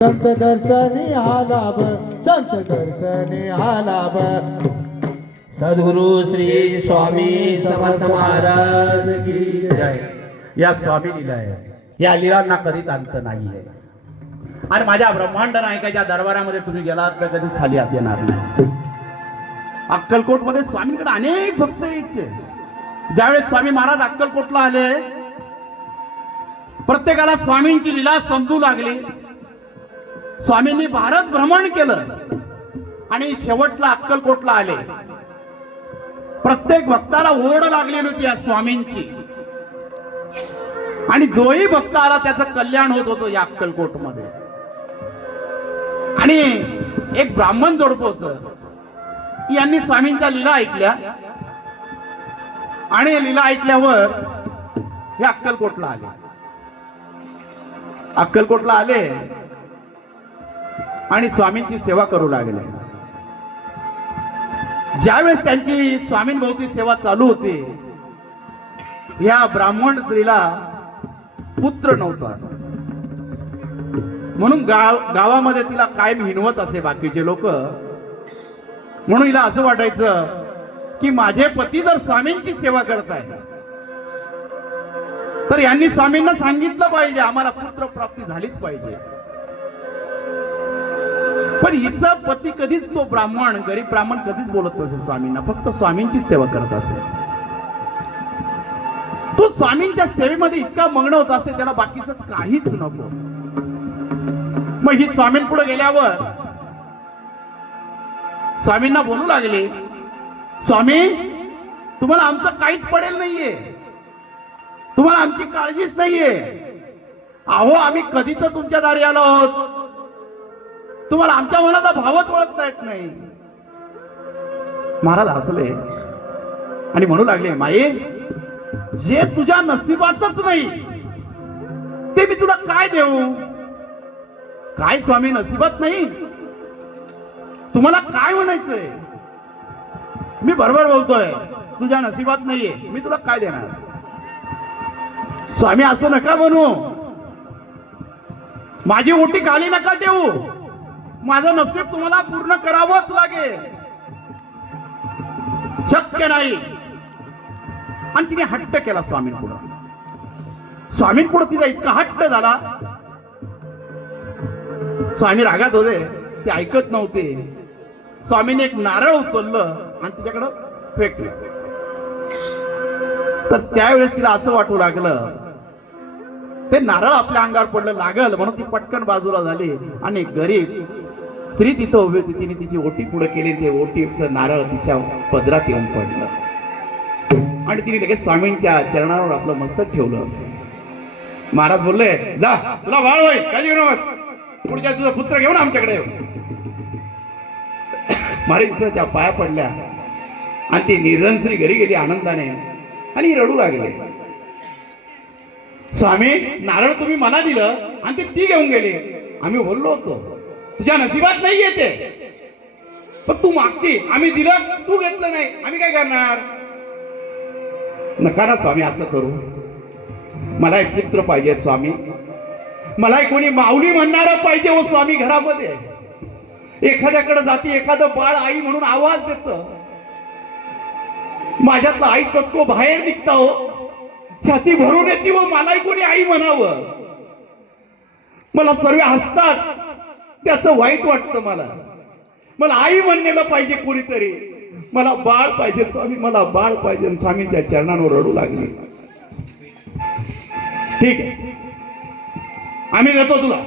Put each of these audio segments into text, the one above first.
संत दर्शनी हा लाभ, संत दर्शनी हा लाभ। सद्गुरु श्री स्वामी समर्थ महाराज की जय। या स्वामी लीला आहे, या लीलांना कधीच अंत नाही आहे। आणि माझ्या ब्रह्मांड नायकाच्या दरबारामध्ये तुम्ही गेलात तर कधीच खाली हात येणार नाही। अक्कलकोट मध्ये स्वामींकडे अनेक भक्त यायचे। ज्यावेळेस स्वामी महाराज अक्कलकोटला आले, प्रत्येकाला स्वामींची लीला समजू लागली। स्वामींनी भारत भ्रमण केलं आणि शेवटला अक्कलकोटला आले। प्रत्येक भक्ताला ओढ लागलेली होती या स्वामींची, आणि जोही भक्त आला त्याचं कल्याण होत होतं या अक्कलकोट मध्ये। आणि एक ब्राह्मण जोडप होत, यांनी स्वामींच्या लीला ऐकल्या आणि लीला ऐकल्यावर हे अक्कलकोटला आले। अक्कलकोटला आले आणि स्वामींची सेवा करू लागले। ज्यावेळेस त्यांची स्वामींभोवती सेवा चालू होती, या ब्राह्मण स्त्रीला पुत्र नव्हता, म्हणून गावामध्ये तिला कायम हिणवत असे बाकीचे लोक। म्हणून हिला असं वाटायचं की माझे पती जर स्वामींची सेवा करताय तर यांनी स्वामींना सांगितलं पाहिजे आम्हाला पुत्र प्राप्ती झालीच पाहिजे। पण हिचा पती कधीच, तो ब्राह्मण, गरीब ब्राह्मण कधीच बोलत नसे स्वामींना, फक्त स्वामींची सेवा करत असे। तो स्वामींच्या सेवेमध्ये इतका मग्न होत असे, त्याला बाकीचं काहीच नको। मग ही स्वामींपुढे गेल्यावर स्वामींना बोलू लागले, स्वामी तुम्हाला आमचं काहीच पडेल नाहीये, तुम्हाला आमची काळजीच नाहीये। अहो आम्ही कधीच तुमच्या दारी आलो आहोत, तुम्हाला आमच्या मनाचा भावच ओळखता येत नाही। महाराज हसले आणि म्हणू लागले, माये जे तुझ्या नशिबातच नाही ते मी तुला काय देऊ? काय स्वामी नशिबात नाही? तुम्हाला काय म्हणायचंय? मी बरोबर बोलतोय, तुझ्या नशिबात नाहीये, मी तुला काय देणार? स्वामी असं नका म्हणू, माझी ओटी खाली नका ठेवू, माझं नसीब तुम्हाला पूर्ण करावंच लागेल, शक्य नाही। आणि तिने हट्ट केला स्वामींपुढे। स्वामींपुढे तिचा इतका हट्ट झाला, स्वामी रागात होते, ते ऐकत नव्हते। स्वामीने एक नारळ उचललं आणि तिच्याकडं फेकलं। तर त्यावेळेस तिला असं वाटू लागलं ते नारळ आपल्या अंगावर पडलं लागल, म्हणून ती पटकन बाजूला झाली आणि गरीब स्त्री तिथं उभी होती, तिने तिची ओटी पुढे केली, ते ओटीचं नारळ तिच्या पदरात येऊन पडलं आणि तिने लगेच स्वामींच्या चरणावर आपलं मस्तक ठेवलं। महाराज बोलले, जा तुला बाळ होईल, काळजी घेऊ नकोस, पुढच्या तुझा पुत्र घेऊन आमच्याकडे येऊ। महाराज त्या पाया पडल्या आणि ती निर्धनश्री घरी गेली आनंदाने आणि रडू लागले। स्वामी नारळ तुम्ही मला दिलं आणि ते ती घेऊन गेली, आम्ही बोललो होतो तुझ्या नशिबात नाही येते, पण तू मागती, आम्ही दिलं तू घेतलं नाही, आम्ही काय करणार? नका ना स्वामी असं करू, मला एक पुत्र पाहिजे स्वामी, मला एक कोणी माऊली म्हणणार पाहिजे हो स्वामी। घरामध्ये एखाद्याकडे जाती एखादं बाळ आई म्हणून आवाज देत, माझ्यातलं आई तत्व बाहेर निघता हो, छाती भरून येते व मलाही कोणी आई म्हणावं। मला सर्व हसतात, त्याचं वाईट वाटतं मला आई म्हणलेलं पाहिजे कोणीतरी, मला बाळ पाहिजे स्वामी, मला बाळ पाहिजे। स्वामींच्या चरणांवर रडू लागली। ठीक आहे, आम्ही देतो तुला,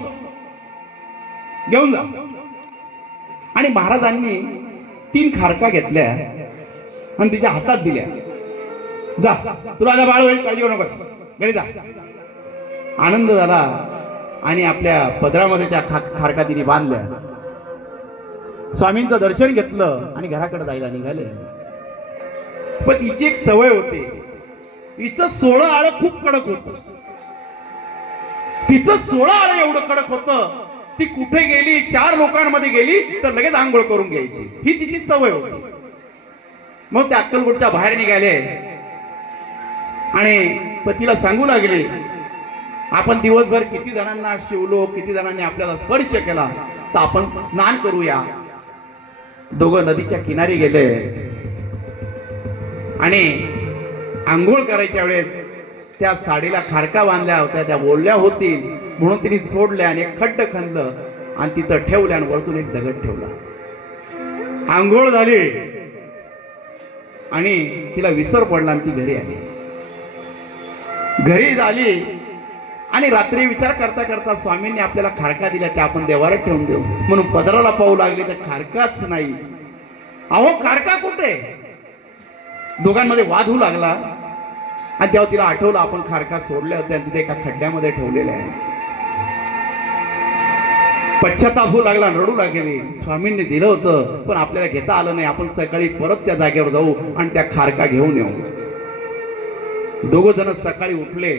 घेऊन जा। आणि महाराजांनी 3 खारका घेतल्या आणि तिच्या हातात दिल्या, जा तुला आता बाळ होईल, काळजी करू नकोस, घरी जा। आनंद झाला आणि आपल्या पदरामध्ये त्या खारका तिने बांधल्या, स्वामींचं दर्शन घेतलं आणि घराकडे जायला निघाले। पण तिची एक सवय होती, तिचं 16 आळ खूप कडक होत, तिचं 16 आळ एवढं कडक होतं, ती कुठे गेली, 4 लोकांमध्ये गेली तर लगेच आंघोळ करून घ्यायची, ही तिची सवय होती। मग त्या अक्कलकोटच्या बाहेर निघाले आणि पतीला सांगू लागले आपण दिवसभर किती जणांना शिवलो, किती जणांनी आपल्याला स्पर्श केला, तर आपण स्नान करूया. दोघं नदीच्या किनारी गेले आणि आंघोळ करायच्या वेळेस त्या साडीला खारका बांधल्या होत्या, त्या ओढल्या होतील म्हणून तिने सोडल्या आणि एक खड्ड खणलं आणि तिथं ठेवल्या आणि वरतून एक दगड ठेवला. आंघोळ झाली आणि तिला विसर पडला आणि ती घरी आली. घरी झाली आणि रात्री विचार करता करता स्वामींनी आपल्याला खारका दिल्या, त्या आपण देवारात ठेवून देऊ म्हणून पदराला पाहू लागले तर खारकाच नाही. अहो खारका कुठे? दोघांमध्ये वाद होऊ लागला आणि तेव्हा तिला आठवलं आपण खारका सोडल्या होत्या आणि तिथे एका खड्ड्यामध्ये ठेवलेल्या आहे. पश्चाताप होऊ लागला, रडू लागली. स्वामींनी दिलं होतं पण आपल्याला घेता आलं नाही, आपण सकाळी परत त्या जागेवर जाऊ आणि त्या खारका घेऊन येऊ. दोघं जण सकाळी उठले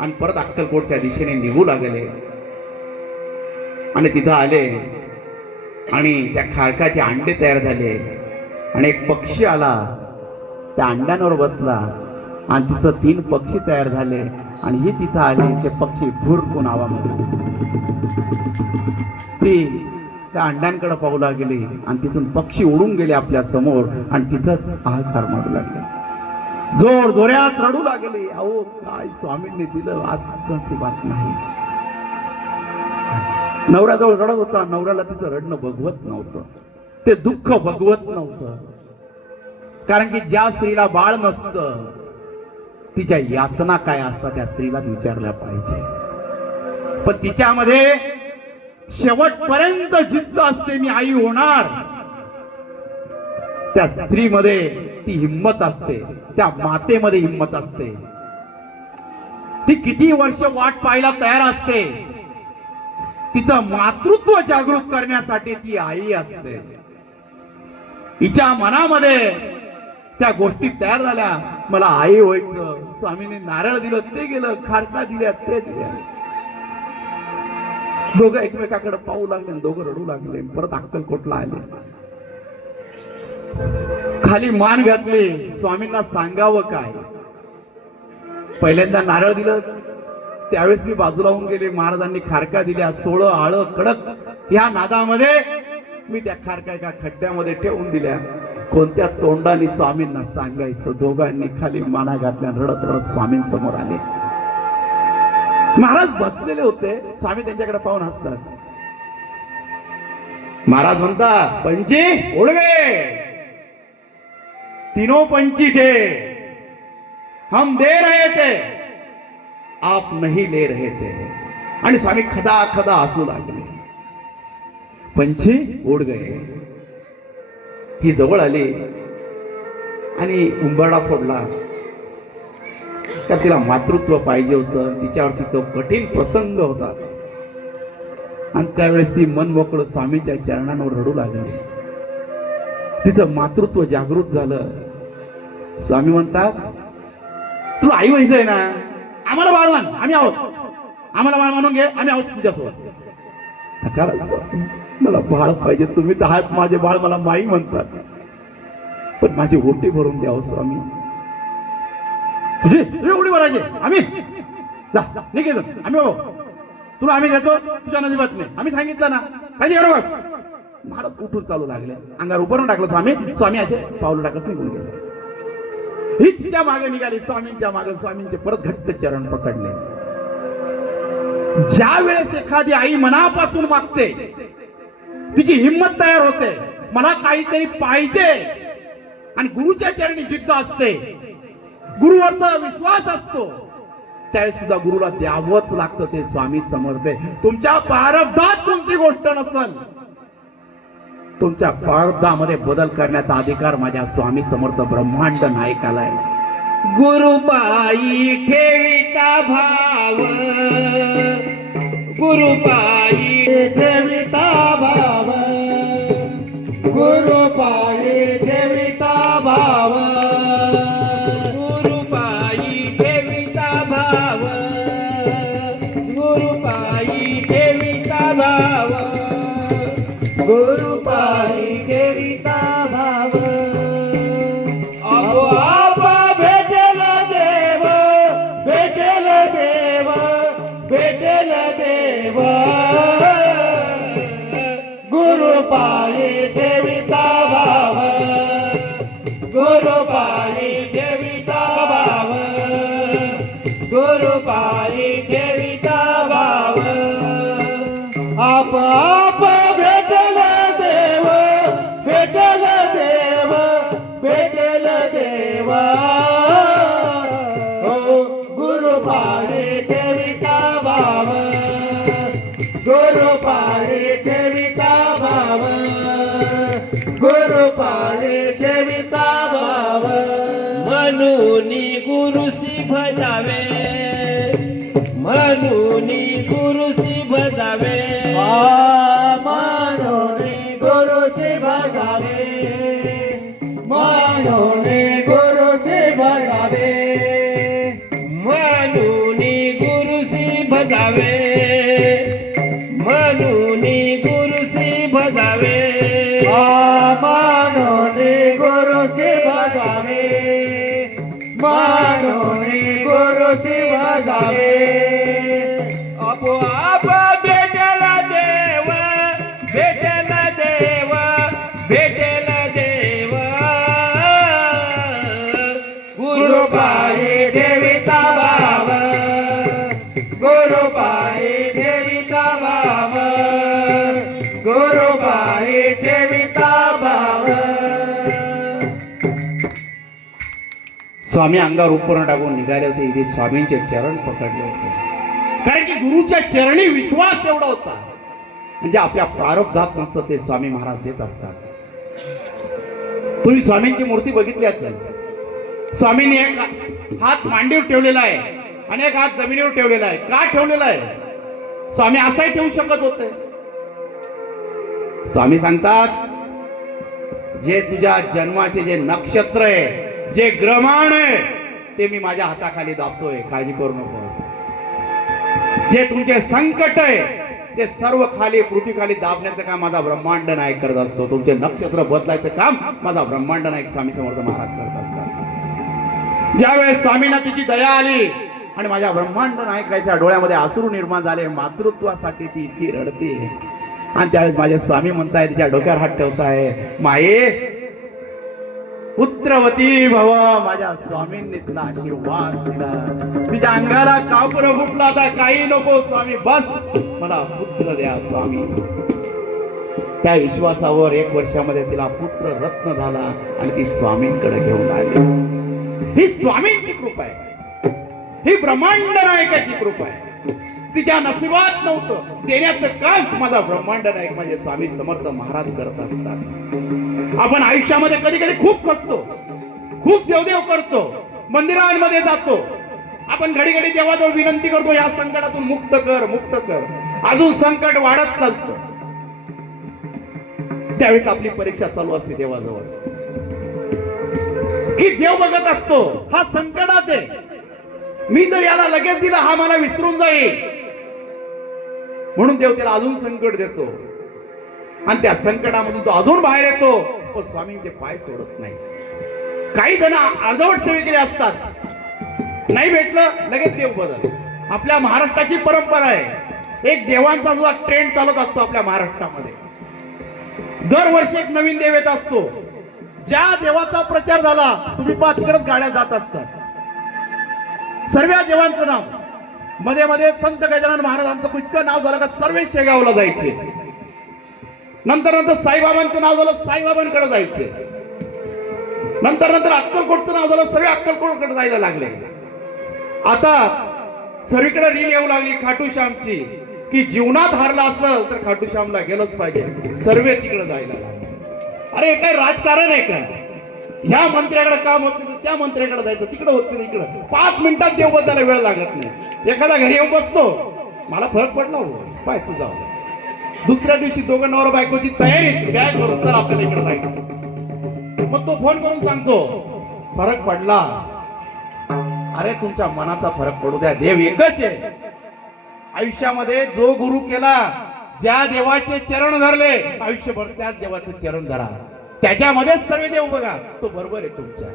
आणि परत अक्कलकोटच्या दिशेने निघू लागले आणि तिथं आले आणि त्या खारकाचे अंडे तयार झाले आणि एक पक्षी आला, त्या अंड्यांवर बसला आणि तिथं 3 पक्षी तयार झाले आणि ही तिथं आली. ते पक्षी भुरकून आवामध्ये ती त्या अंड्यांकडे पाहू लागली आणि तिथून पक्षी उडून गेले आपल्या समोर आणि तिथंच हाहाकार मारू लागले, जोर जोऱ्यात रडू लागले. अहो काय स्वामींनी दिलं आज कोणती बात नाही. नवऱ्याजवळ रडत होता, नवऱ्याला तिचं रडणं बघवत नव्हतं, ते दुःख बघवत नव्हतं. कारण की ज्या स्त्रीला बाळ नसतं तिच्या यातना काय असतात त्या स्त्रीलाच विचारल्या पाहिजे. पण तिच्यामध्ये शेवटपर्यंत जिद्द असते, मी आई होणार. त्या स्त्रीमध्ये ती हिंमत असते, त्या मातेमध्ये हिंमत असते. ती किती वर्ष वाट पाहायला तयार असते. तिचं मातृत्व जागृत करण्यासाठी ती आई असते. हिच्या मनामध्ये त्या गोष्टी तयार झाल्या, मला आई व्हायचं. स्वामीने नारळ दिलं ते गेलं, खारका दिल्या ते दिल्या. दोघं एकमेकाकडे पाहू लागले, दोघं रडू लागले. परत अक्कलकोटला आले, खाली मान घातली. स्वामींना सांगावं काय? पहिल्यांदा नारळ दिलं त्यावेळेस मी बाजूला होऊन गेले, महाराजांनी खारका दिल्या. 16 आळं कडक या नादामध्ये मी त्या खारका एका खड्ड्यामध्ये ठेवून दिल्या. कोणत्या तोंडाने स्वामींना सांगायचं? दोघांनी खाली माना घातल्या, रडत रडत स्वामींसमोर आले. महाराज बसलेले होते, स्वामी त्यांच्याकडे पाहून हसतात. महाराज म्हणतात, पंची ओळवे, तीनों पंची थे, हम दे रहे थे, आप नहीं ले रहे थे. आणि स्वामी खदा खदा हसू लागले. पंची उड गए. ही जवळ आली आणि उंबरडा फोडला. तर तिला मातृत्व पाहिजे होतं, तिच्यावरती तो कठीण प्रसंग होता आणि त्यावेळेस ती मन मोकळं स्वामीच्या चरणांवर रडू लागली. तिचं मातृत्व जागृत झालं. स्वामी म्हणतात, तुला आई व्हायचंय ना, आम्हाला बाळ मान, आम्ही आहोत, आम्हाला बाळ मानून घे, आम्ही आहोत तुझ्यासोबत. मला बाळ पाहिजे, तुम्ही तर आहात माझे बाळ, मला माई म्हणतात, पण माझी ओटी भरून द्यावं स्वामी. तुझी एवढी भरायची, आम्ही जा निघे, आम्ही हो तुला आम्ही देतो, तुझ्या नजीबात नाही, आम्ही सांगितलं ना, पाहिजे बरोबर. महाराज उठून चालू लागले, अंगावर उभं टाकलं स्वामी. स्वामी असे पावलं टाकत निघून गेले. ही तिच्या मागे निघाली, स्वामींच्या मागे. स्वामींचे परत घट्ट चरण पकडले. ज्या वेळेस एखादी आई मनापासून मागते, तिची हिंमत तयार होते, मला काहीतरी पाहिजे, आणि गुरुच्या चरणी जिद्द असते, गुरुवरचा विश्वास असतो, त्यावेळेस सुद्धा गुरुला द्यावंच लागतं. ते स्वामी समर्थ आहे. तुमच्या प्रारब्धात कोणती गोष्ट नसल, तुमच्या प्रारब्धामध्ये बदल करण्याचा अधिकार माझ्या स्वामी समर्थ ब्रह्मांड नायकाला आहे. गुरुबाई ठेविता भाव, गुरुबाई ठेविता भाव, गुरुबाई ठेविता भाव, गुरुबाई ठेविता भाव, गुरुबाई ठेविता भाव, गुरुबाई ठेविता भाव. आपोआप भेटेल देव, भेटेल देव, पायी ठेविता भाव गुरु पायी ठेविता भाव गुरु पायी ठेविता भाव आप आप भेटल देव भेटल देव भेटल देवा हो गुरु पायी ठेविता भाव गुरु पायी ठेविता भाव गुरु पायी ठेविता भाव म्हणून गुरुसी भजावे म्हणून गुरुसी भजावे मानोने गुरु से भगावे मानोने गुरु से भगावे म्हणून गुरुसी भजावे म्हणून गुरुसी भजावे मानोने गुरु से भगावे मानोने गुरु से भगावे आपोआप भेटेल देव भेटेल देव भेटेल देव गुरु पायी ठेविता भाव गुरु पायी ठेविता भाव गुरु पायी ठेविता भाव स्वामी अंगावर उपरण टाकून निघाले होते इथे स्वामींचे चरण पकडले होते कारण की गुरुच्या चरणी विश्वास एवढा होता म्हणजे आपल्या प्रारब्धात नसतं ते स्वामी महाराज देत असतात तुम्ही स्वामींची मूर्ती बघितली असेल स्वामींनी एक हात मांडीवर ठेवलेला आहे आणि एक हात जमिनीवर ठेवलेला आहे का ठेवलेला आहे स्वामी असाही ठेवू शकत होते स्वामी सांगतात जे तुझ्या जन्माचे जे नक्षत्र आहे जे ग्रहण आहे ते मी माझ्या हाताखाली दाबतोय काळजी करू नको जे तुमचे संकट आहे ते सर्व खाली पृथ्वीखाली दाबण्याचं काम माझा ब्रह्मांड नायक करत असतो तुमचे नक्षत्र बदलायचं काम माझा ब्रह्मांड नायक स्वामी समर्थ महाराज करत असतात ज्यावेळेस स्वामींना तिची दया आली आणि माझ्या ब्रह्मांड नायकाच्या डोळ्यामध्ये अश्रू निर्माण झाले मातृत्वासाठी ती इतकी रडते आणि त्यावेळेस माझे स्वामी म्हणताय तिच्या डोक्यावर हात ठेवताय माये पुत्रवती भव माझ्या स्वामींनी तुला आशीर्वाद दिला तिच्या अंगाला कापूर फुटला आता काही नको स्वामी बस मला पुत्र द्या स्वामी त्या विश्वासावर 1 वर्षामध्ये तिला पुत्र रत्न झाला आणि ती स्वामींकडे घेऊन आली ही स्वामींची कृपा आहे ही ब्रह्मांड नायकाची कृपा आहे तिच्या नशिबात नव्हतं देण्याचं काम माझा ब्रह्मांड नायक माझे स्वामी समर्थ महाराज करत असतात आपण आयुष्यामध्ये कधी कधी खूप खचतो खूप देवदेव करतो मंदिरांमध्ये जातो आपण घडी घडी देवाजवळ विनंती करतो या संकटातून मुक्त कर अजून संकट वाढत चालतं त्यावेळेस आपली परीक्षा चालू असते देवाजवळ की देव बघत असतो हा संकटात आहे मी तर याला लगेच दिला हा मला विसरून जाईल म्हणून देव त्याला अजून संकट देतो आणि त्या संकटामधून तो अजून बाहेर येतो पण स्वामींचे पाय सोडत नाही काही जण अर्धवट सेवेकरी असतात नाही भेटलं लगेच देव बदल आपल्या महाराष्ट्राची परंपरा आहे एक देवांचा सुद्धा ट्रेंड चालत असतो आपल्या महाराष्ट्रामध्ये दरवर्षी एक नवीन देव येत असतो ज्या देवाचा प्रचार झाला तुम्ही पहा तिकडेच गाड्या जात असतात सर्व देवांचं नाव मध्ये मध्ये संत गजानन महाराजांचं इतकं नाव झालं का सर्व शेगावला जायचे नंतर साईबाबांचं नाव झालं साईबाबांकडे जायचे नंतर अक्कलकोटचं नाव झालं सर्व अक्कलकोटकडे जायला लागले आता सर्वीकडे रील येऊ लागली खाटू श्यामची की जीवनात हारला असलं तर खाटू श्यामला गेलंच पाहिजे सर्व तिकडे जायला लागले अरे काय राजकारण आहे काय ह्या मंत्र्याकडे काम होत नाही त्या मंत्र्याकडे जायचं तिकडे होत नाही इकडं 5 मिनिटात देव बदलायला वेळ लागत नाही एखादा घरी येऊन बसतो मला फरक पडला हो पाय तुझा दुसऱ्या दिवशी दोघं नवरा बायकोची तयारी बॅग करून तर आपल्याला इकडे जायचं मग तो फोन करून सांगतो फरक पडला अरे तुमच्या मनाचा फरक पडू द्या देव एकच आहे आयुष्यामध्ये जो गुरु केला ज्या देवाचे चरण धरले आयुष्यभर त्याच देवाचे चरण धरा त्याच्यामध्येच सर्व देव बघा तो बरोबर आहे तुमच्या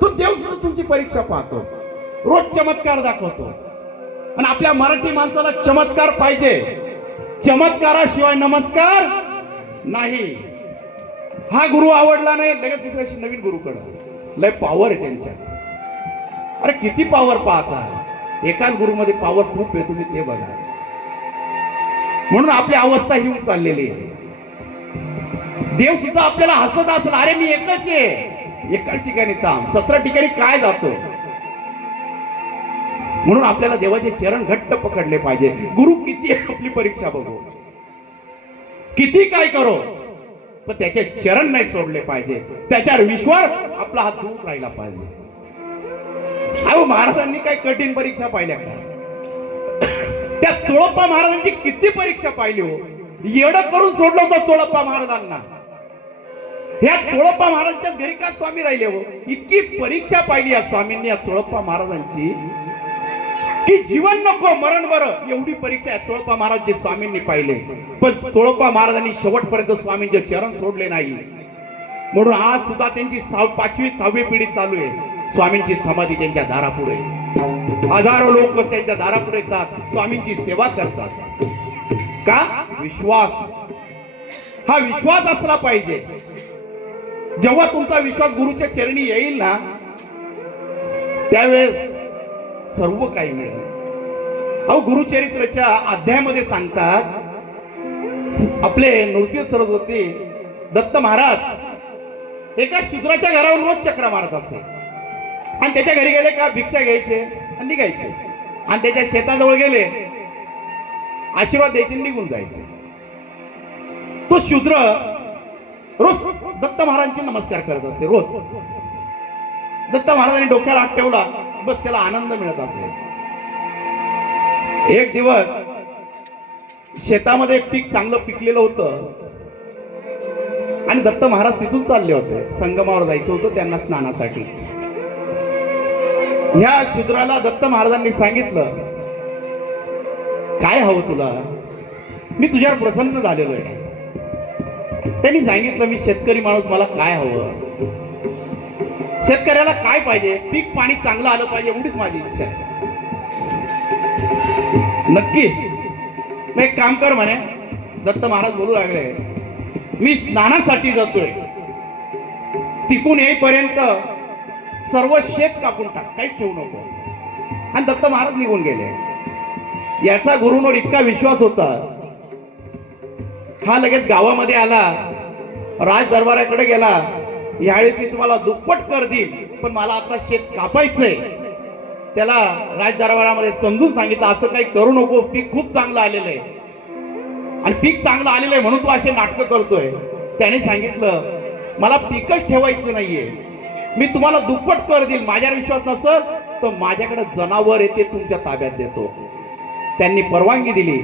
तो देव सुद्धा तुमची परीक्षा पाहतो रोज चमत्कार दाखवतो आणि आपल्या मराठी माणसाला चमत्कार पाहिजे चमत्काराशिवाय नमस्कार नाही, हा गुरु आवडला नाही, लगेच दुसऱ्या नवीन गुरुकडं. लय पॉवर आहे त्यांच्यात. अरे किती पॉवर पाहता, एकाच गुरुमध्ये पॉवर खूप आहे, तुम्ही ते बघा. म्हणून आपली अवस्था ही होऊन चाललेली आहे. देव सुद्धा आपल्याला हसत असेल, अरे मी एकच आहे, एकाच ठिकाणी थांब, 17 ठिकाणी काय जातो. म्हणून आपल्याला देवाचे चरण घट्ट पकडले पाहिजे. गुरु किती आपली परीक्षा बघू, किती काय करो, पण त्याचे चरण नाही सोडले पाहिजे. त्याच्यावर विश्वास आपला हात धुवून राहिला पाहिजे. अहो महाराजांनी काय कठीण परीक्षा पाहिल्या का? त्या चोळप्पा महाराजांची किती परीक्षा पाहिली हो. येडं करून सोडलं होतं चोळप्पा महाराजांना. या चोळप्पा महाराजांच्या घरी का स्वामी राहिले हो? इतकी परीक्षा पाहिली या स्वामींनी या चोळप्पा महाराजांची की जीवन नको मरण बरं, एवढी परीक्षा या चोळप्पा महाराज स्वामींनी पाहिले. पण चोळप्पा महाराजांनी शेवटपर्यंत स्वामींचे चरण सोडले नाही. म्हणून आज सुद्धा त्यांची 5वी 6वी पिढी चालू आहे. स्वामींची समाधी त्यांच्या दारापुढे, हजारो लोक त्यांच्या दारापुढे येतात, स्वामींची सेवा करतात. का? विश्वास. हा विश्वास असला पाहिजे. जेव्हा तुमचा विश्वास गुरुच्या चरणी येईल ना, त्यावेळेस सर्व काही मिळेल. अहो गुरुचरित्राच्या अध्यायामध्ये सांगतात, आपले नृसिंह सरस्वती दत्त महाराज एका शूद्राच्या घरावर रोज चक्र मारत असते. आणि त्याच्या घरी गेले का भिक्षा घ्यायचे आणि निघायचे, आणि त्याच्या शेताजवळ गेले आशीर्वाद द्यायचे निघून जायचे. तो शूद्र रोज दत्त महाराजांचे नमस्कार करत असते. रोज दत्त महाराजांनी डोक्याला हात ठेवला, बस त्याला आनंद मिळत असे. एक दिवस शेतामध्ये एक पीक चांगलं पिकलेलं होतं आणि दत्त महाराज तिथून चालले होते. संगमावर जायचं होतं त्यांना स्नानासाठी. ह्या शूद्राला दत्त महाराजांनी सांगितलं, काय हवं तुला? मी तुझ्यावर प्रसन्न झालेलो आहे. त्यांनी सांगितलं, मी शेतकरी माणूस, मला काय हवं? शेतकऱ्याला काय पाहिजे? पीक पाणी चांगलं आलं पाहिजे, एवढीच माझी इच्छा आहे. नक्की, मग एक काम कर म्हणे. दत्त महाराज बोलू लागले, मी स्नानासाठी जातोय, तिकून येईपर्यंत सर्व शेत कापून टाक, काहीच ठेवू नको. आणि दत्त महाराज निघून गेले. याचा गुरुंवर इतका विश्वास होता, हा लगेच गावामध्ये आला, राज दरबाराकडे गेला. यावेळेस मी तुम्हाला दुप्पट कर देईल, पण मला आता शेत कापायचंय. त्याला राज दरबारामध्ये समजून सांगितलं, असं काही करू नको, पीक खूप चांगलं आलेलं आहे आणि पीक चांगलं आलेलं आहे म्हणून तू असे नाटकं करतोय. त्याने सांगितलं, मला पीकच ठेवायचं नाहीये, मी तुम्हाला दुप्पट कर देईल. माझ्यावर विश्वास नसेल तर माझ्याकडे जनावर येते, तुमच्या ताब्यात देतो. त्यांनी परवानगी दिली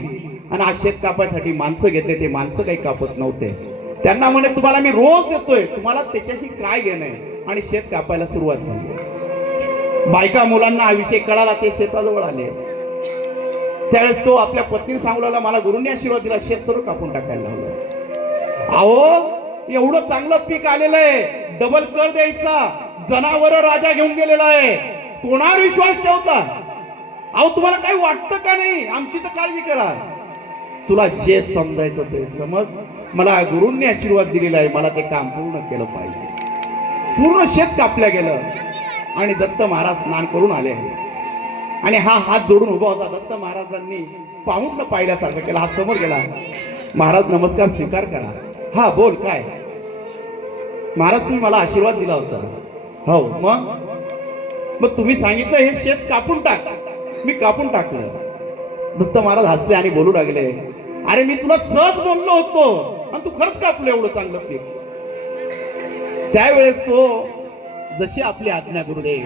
आणि आज शेत कापायसाठी माणसं घेतले. ते माणसं काही कापत नव्हते. त्यांना म्हणे, तुम्हाला मी रोज देतोय, तुम्हाला त्याच्याशी काय घेणं? आणि शेत कापायला सुरुवात झाली. बायका मुलांना हा विषय कळाला, ते शेताजवळ आले. त्यावेळेस तो आपल्या पत्नीने सांगू लागला, मला गुरुंनी आशीर्वाद दिला, शेत सर्व कापून टाकायला लावलं. अहो एवढं चांगलं पीक आलेलं आहे, डबल कर द्यायचा, जनावर राजा घेऊन गेलेला आहे, कोणावर विश्वास ठेवता? अहो तुम्हाला काही वाटतं का नाही? आमची तर काळजी करा. तुला जे समजायचं ते समज, मला गुरुंनी आशीर्वाद दिलेला आहे, मला ते काम पूर्ण केलं पाहिजे. पूर्ण शेत कापल्या गेलं आणि दत्त महाराज स्नान करून आले आणि हा हात जोडून उभा होता. दत्त महाराजांनी पाहून न पाहिल्यासारखं केलं, हा समोर गेला. महाराज नमस्कार स्वीकार करा. हा बोल, काय? महाराज तुम्ही मला आशीर्वाद दिला होता. हो, मग तुम्ही सांगितलं हे शेत कापून टाक, मी कापून टाकलं. दत्त महाराज हसले आणि बोलू लागले, अरे मी तुला सहज बोललो होतो आणि तू खरंच कापलं एवढं चांगलं पीक. त्यावेळेस तो जशी आपली आज्ञा गुरुदेव,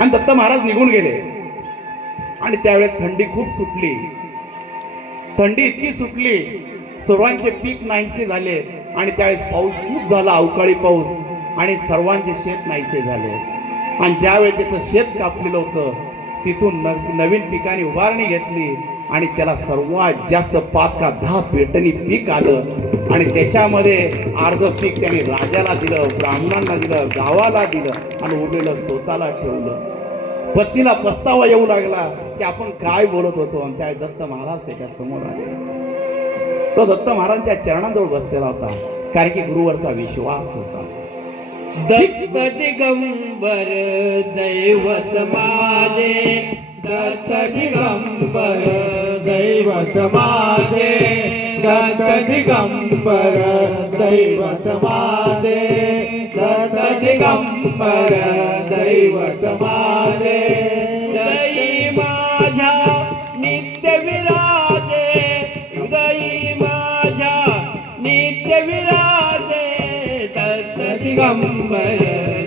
आणि दत्त महाराज निघून गेले. आणि त्यावेळेस थंडी खूप सुटली. थंडी इतकी सुटली, सर्वांचे पीक नाहीसे झाले. आणि त्यावेळेस पाऊस खूप झाला, अवकाळी पाऊस, आणि सर्वांचे शेत नाहीसे झाले. आणि ज्यावेळेस त्याचं शेत कापलेलं होतं, तिथून नवीन पिकाने उभारणी घेतली आणि त्याला सर्वात जास्त 5 का 10 पेटणी पीक आलं. आणि त्याच्यामध्ये अर्ध पीक त्याने राजाला दिलं, ब्राह्मणांना दिलं, गावाला दिलं आणि उरलेलं स्वतःला ठेवलं. पत्नीला पस्तावा येऊ लागला की आपण काय बोलत होतो. आणि त्यावेळेस दत्त महाराज त्याच्या समोर आले. तो दत्त महाराजांच्या चरणाजवळ बसलेला होता, कारण की गुरुवरचा विश्वास होता. दत्त दिगंबर दैवत माझे, दत्त दिगंबर दैवत माझे, दत्त दिगंबर दैवत माझे, दत्त दिगंबर दैवत माझे. हृदयी माझ्या नित्य विराजे, हृदयी माझ्या नित्य विराजे, दत्त दिगंबर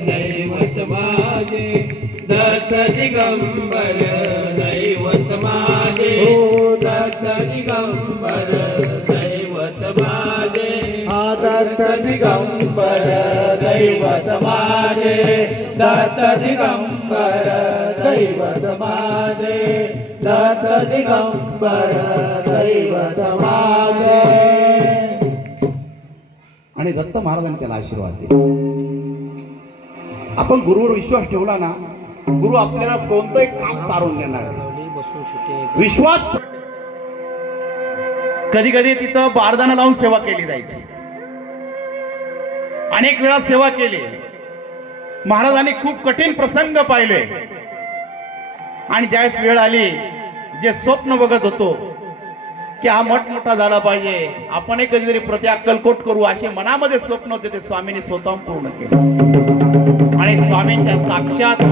दैवत माझे, दत्त दिगंबर दैवत माझे, हो दत्त दिगंबर दैवत माझे. दत्त दिगंबर दैवत माझे, दत्त दिगंबर दैवत माझे, दत्त दिगंबर दैवत माझे. आणि दत्त महाराजांनी त्याला आशीर्वाद दिला. आपण गुरुवर विश्वास ठेवला ना, गुरु आपल्याला कोणतंही काम तारून देणार नाही. विश्वास. कधी कधी तिथं बारदाना लावून सेवा केली जायची. अनेक वेळा सेवा केली. महाराजांनी खूप कठीण प्रसंग पाहिले. आणि ज्यावेळेस वेळ आली, जे स्वप्न बघत होतो की हा मठ मोठा झाला पाहिजे, आपण कधीतरी प्रति अक्कलकोट करू, असे मनामध्ये स्वप्न होते, ते स्वामींनी स्वतःहून पूर्ण केले. आणि स्वामींच्या साक्षात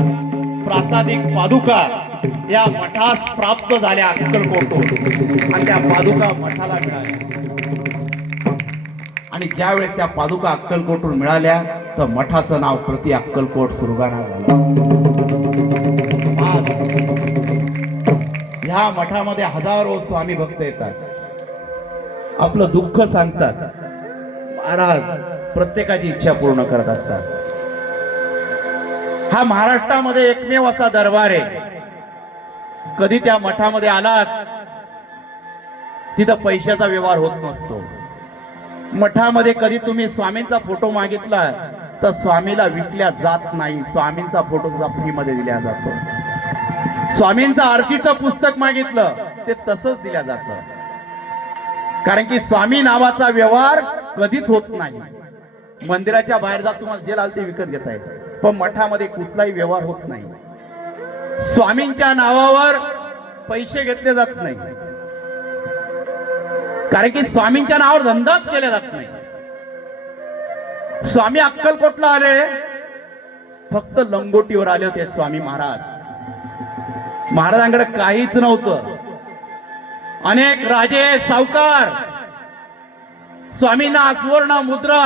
प्रासादिक पादुका या मठास प्राप्त झाल्या अक्कलकोटहून. आणि त्या पादुका मठाला मिळाल्या. आणि ज्यावेळेस त्या पादुका अक्कलकोटहून मिळाल्या, तर मठाचं नाव प्रति अक्कलकोट सुरगाणा झालं. आज ह्या मठामध्ये हजारो स्वामी भक्त येतात, आपलं दुःख सांगतात. महाराज प्रत्येकाची इच्छा पूर्ण करत असतात. हा महाराष्ट्रामध्ये एकमेव असा दरबार आहे, कधी त्या मठामध्ये आलात तिथं पैशाचा व्यवहार होत नसतो. मठामध्ये कधी तुम्ही स्वामींचा फोटो मागितला तर स्वामीला विकल्या जात नाही. स्वामींचा फोटो सुद्धा फ्री मध्ये दिला जातो. स्वामींचं आरतीचं पुस्तक मागितलं ते तसंच दिल्या जातं, कारण की स्वामी नावाचा व्यवहार कधीच होत नाही. मंदिराच्या बाहेर जा, तुम्हाला जे लागेल ते विकत घेता येतं, पण मठामध्ये कुठलाही व्यवहार होत नाही. स्वामींच्या नावावर पैसे घेतले जात नाही, कारण की स्वामींच्या नावावर धंदाच केला जात नाही. स्वामी अक्कलकोटला आले, फक्त लंगोटीवर आले होते स्वामी महाराज. महाराजांकडे काहीच नव्हतं. अनेक राजे सावकार स्वामींना सुवर्ण मुद्रा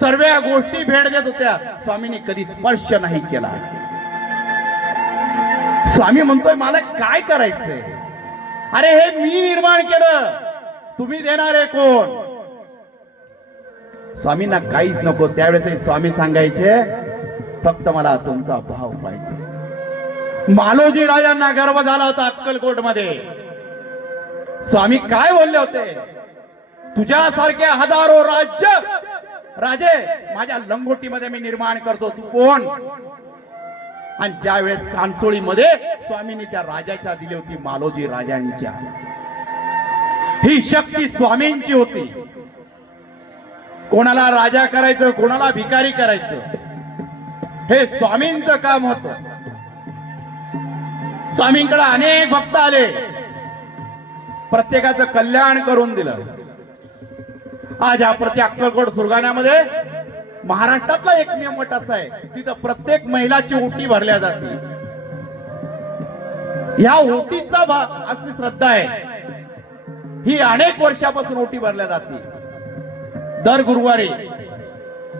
सर्व गोष्टी भेट देत होत्या. स्वामींनी कधी स्पर्श नाही केला. स्वामी म्हणतोय मला काय करायचंय? अरे हे मी निर्माण केलं, तुम्ही देणारे कोण? स्वामींना काहीच नको. त्यावेळेस स्वामी सांगायचे फक्त मला तुमचा भाव पाहिजे. मालोजी राजांना गर्व झाला होता अक्कलकोट मध्ये. स्वामी काय बोलले होते? तुझ्यासारखे हजारो राजे माझ्या लंगोटीमध्ये मी निर्माण करतो, तू कोण? आणि ज्या वेळेस कानसोळीमध्ये स्वामींनी त्या राजाच्या दिली होती, मालोजी राजांच्या. ही शक्ती स्वामींची होती. कोणाला राजा करायचं, कोणाला भिकारी करायचं, हे स्वामींचं काम होतं. स्वामींकडे अनेक भक्त आले, प्रत्येकाचं कल्याण करून दिलं. आज या प्रति अक्कलकोट सुरगाण्यामध्ये महाराष्ट्रातला एकमेव मठ असा आहे, तिथं प्रत्येक महिलाची ओटी भरल्या जाते. ह्या ओटीचा अशी श्रद्धा आहे, ही अनेक वर्षापासून ओटी भरल्या जाते. दर गुरुवारी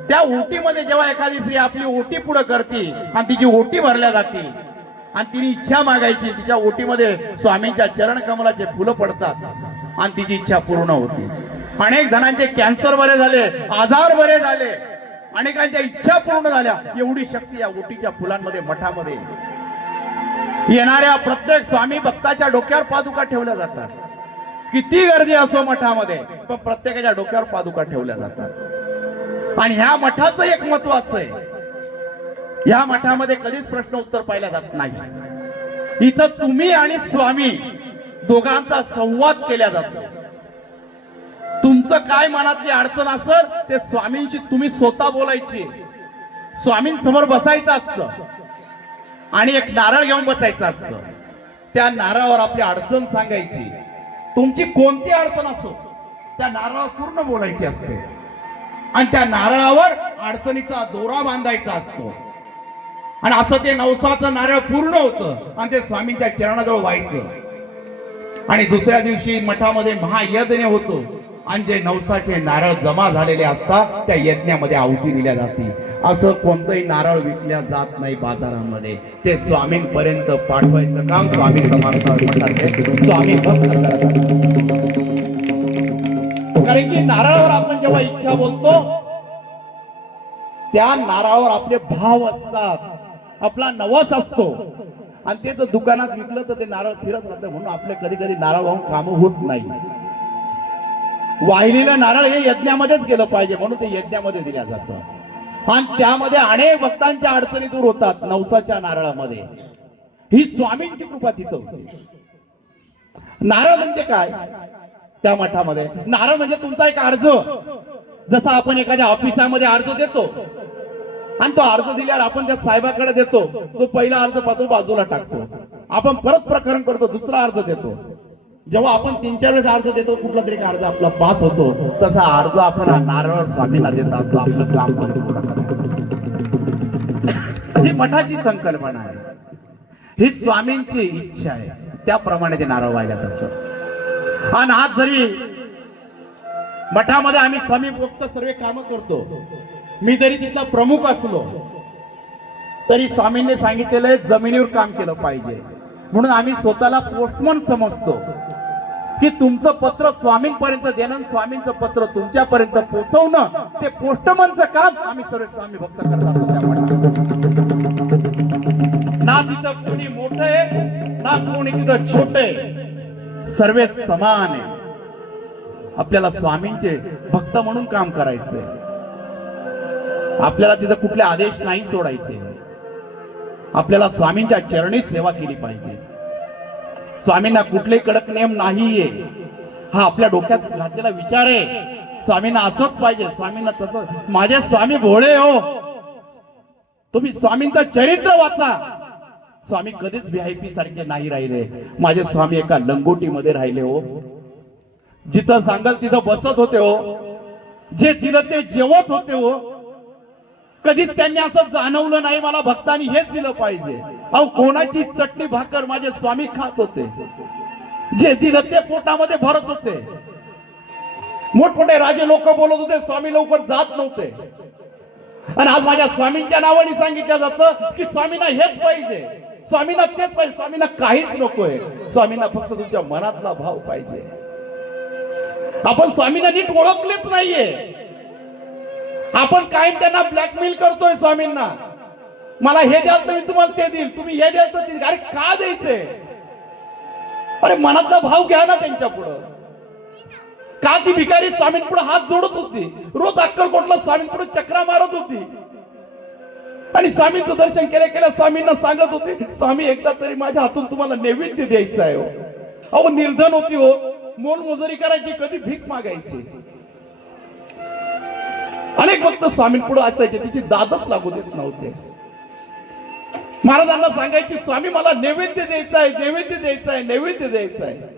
त्या ओटीमध्ये जेव्हा एखादी स्त्री आपली ओटी पुढे करते आणि तिची ओटी भरल्या जाते आणि तिने इच्छा मागायची, तिच्या ओटीमध्ये स्वामींच्या चरण कमलाचे फुलं पडतात आणि तिची इच्छा पूर्ण होती. अनेक जणांचे कॅन्सर बरे झाले, आजार बरे झाले, अनेकांच्या इच्छा पूर्ण झाल्या. एवढी शक्ती या ओटीच्या फुलांमध्ये, मठामध्ये. येणाऱ्या प्रत्येक स्वामी भक्ताच्या डोक्यावर पादुका ठेवल्या जातात. किती गर्दी असो मठामध्ये, पण प्रत्येकाच्या डोक्यावर पादुका ठेवल्या जातात. आणि ह्या मठाचं एक महत्व असं आहे, या मठामध्ये कधीच प्रश्न उत्तर पाहिला जात नाही. इथं तुम्ही आणि स्वामी दोघांचा संवाद केला जातो. तुमचं काय मनातली अडचण असेल ते स्वामींशी तुम्ही स्वतः बोलायची. स्वामींसमोर बसायचं असतं आणि एक नारळ घेऊन बसायचं असतं. त्या नारळावर आपली अडचण सांगायची. तुमची कोणती अडचण असो त्या नारळावर पूर्ण बोलायची असते आणि त्या नारळावर अडचणीचा दोरा बांधायचा असतो. आणि असं ते नवसाचं नारळ पूर्ण होतं आणि ते स्वामींच्या चरणाजवळ व्हायचं. आणि दुसऱ्या दिवशी मठामध्ये महायज्ञ होतो आणि जे नवसाचे नारळ जमा झालेले असतात त्या यज्ञामध्ये आहुती दिल्या जाते. असं कोणतंही नारळ विकल्या जात नाही बाजारामध्ये. ते स्वामींपर्यंत पाठवायचं काम स्वामी समर्थ मठाचे स्वामी भक्त करतात. कारण की नारळावर आपण जेव्हा इच्छा बोलतो त्या नारळावर आपले भाव असतात, आपला नवस असतो. आणि ते जर दुकानात विकलं तर ते नारळ फिरत राहतं. म्हणून आपले कधी कधी नारळ वाहून कामं होत नाही. वाहिलेलं नारळ हे यज्ञामध्येच गेलं पाहिजे म्हणून ते यज्ञामध्ये दिल्या जातं. आणि त्यामध्ये अनेक भक्तांच्या अडचणी दूर होतात. नवसाच्या नारळामध्ये ही स्वामींची कृपा तिथं होती. नारळ म्हणजे काय त्या मठामध्ये? नारळ म्हणजे तुमचा एक अर्ज. जसा आपण एखाद्या ऑफिसामध्ये अर्ज देतो आणि तो अर्ज दिल्यावर आपण त्या साहेबाकडे देतो. तो पहिला अर्ज पाहतो बाजूला टाकतो. आपण परत प्रकरण करतो, दुसरा अर्ज देतो. जेव्हा आपण 3-4 वेळेस अर्ज देतो कुठला तरी अर्ज आपला पास होतो. तसा अर्ज आपण नारळ स्वामींना देत असतो आपलं काम पूर्ण करायचं. ही मठाची संकल्पना आहे, ही स्वामींची इच्छा आहे. त्याप्रमाणे ते नारळ वाहिल्या जातात. आणि आज जरी मठामध्ये आम्ही स्वामी भक्त सर्व कामं करतो, मी जरी तिथला प्रमुख असलो तरी स्वामींनी सांगितलेलं आहे जमिनीवर काम केलं पाहिजे. म्हणून आम्ही स्वतःला पोस्टमन समजतो की तुमचं पत्र स्वामींपर्यंत देणं, स्वामींचं पत्र तुमच्यापर्यंत पोहोचवणं ते पोस्टमनचं काम आम्ही सर्व स्वामी भक्त करत असतो. ना तिथं कोणी मोठं आहे ना कोणी तिथं छोटे आहे, सर्व समान आहे. आपल्याला स्वामींचे भक्त म्हणून काम करायचंय. आपल्याला तिथं कुठले आदेश नाही सोडायचे. आपल्याला स्वामींच्या चरणी सेवा केली पाहिजे. स्वामींना कुठले कडक नियम नाहीये. हा आपल्या डोक्यात घातलेला विचार आहे. स्वामींना असंच पाहिजे, स्वामींना तसं. माझे स्वामी भोळे हो. तुम्ही स्वामींचं चरित्र वाचा. स्वामी कधीच VIP सारखे नाही राहिले. माझे स्वामी एका लंगोटीमध्ये राहिले हो. जिथं सांगाल तिथं बसत होते हो. जे दिलं ते जेवत होते हो. कधीच त्यांनी असं जाणवलं नाही मला भक्तांनी हेच दिलं पाहिजे. अहो कोणाची चटणी भाकर माझे स्वामी खात होते. जे दिलं ते पोटामध्ये भरत होते. मोठमोठे राजे लोक बोलत होते, स्वामी लवकर जात नव्हते. आणि आज माझ्या स्वामींच्या नावाने सांगितलं जातं की स्वामींना हेच पाहिजे, स्वामींना तेच पाहिजे, स्वामींना काहीच नकोय. स्वामींना फक्त तुमच्या मनातला भाव पाहिजे. आपण स्वामींना नीट ओळखलेच नाहीये. आपण कायम त्यांना ब्लॅकमेल करतोय स्वामींना. मला हे द्याल तर मी तुम्हाला ते देईल, तुम्ही हे द्याल तर ते. अरे का द्यायचंय? अरे मनातला भाव घ्या ना त्यांच्या पुढं. का ती भिकारी स्वामींपुढे हात जोडत होती, रोज अक्कलकोटला स्वामींपुढे चक्रा मारत होती आणि स्वामींचं दर्शन केल्या केल्या स्वामींना सांगत होती, स्वामी एकदा तरी माझ्या हातून तुम्हाला नैवेद्य द्यायचं आहे हो. अहो निर्धन होती हो, मोलमजुरी करायची, कधी भीक मागायची. अनेक भक्त स्वामींपुढे असायचे, तिची दादच लागू देत नव्हते. महाराजांना सांगायची स्वामी मला नैवेद्य द्यायचा आहे, नैवेद्य द्यायचा आहे, नैवेद्य द्यायचा आहे.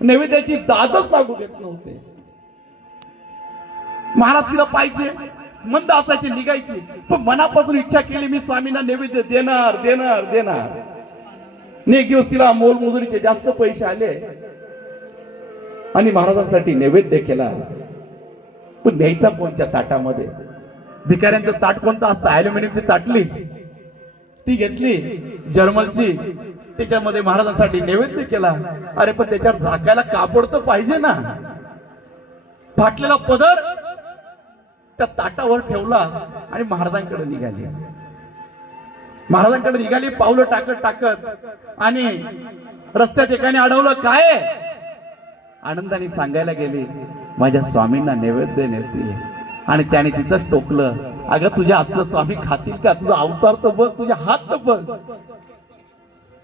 नैवेद्याची दादच लागू देत नव्हते. महाराज तिला पाहिजे मंद असायची, निघायची, पण मनापासून इच्छा केली मी स्वामींना नैवेद्य देणार देणार देणार. एक दिवस तिला मोलमजुरीचे जास्त पैसे आले आणि महाराजांसाठी नैवेद्य केला. पण न्यायचा कोणच्या ताटामध्ये? भिकाऱ्यांचं ताट कोणतं असतं? अॅल्युमिनियमची ताटली ती घेतली जर्मलची, त्याच्यामध्ये महाराजांसाठी नैवेद्य केला. अरे पण त्याच्यावर झाकायला कापड तर पाहिजे ना. फाटलेला पदर त्या ताटावर ठेवला आणि महाराजांकडे निघाली. महाराजांकडे निघाली पावलं टाकत टाकत आणि रस्त्यात एकाने अडवलं. काय? आनंदाने सांगायला गेली माझ्या स्वामींना नैवेद्य नेते. आणि त्याने तिथंच टोकलं, अगं तुझ्या हातचं स्वामी खातील का? तुझा अवतार तर बघ, तुझ्या हात तर बघ.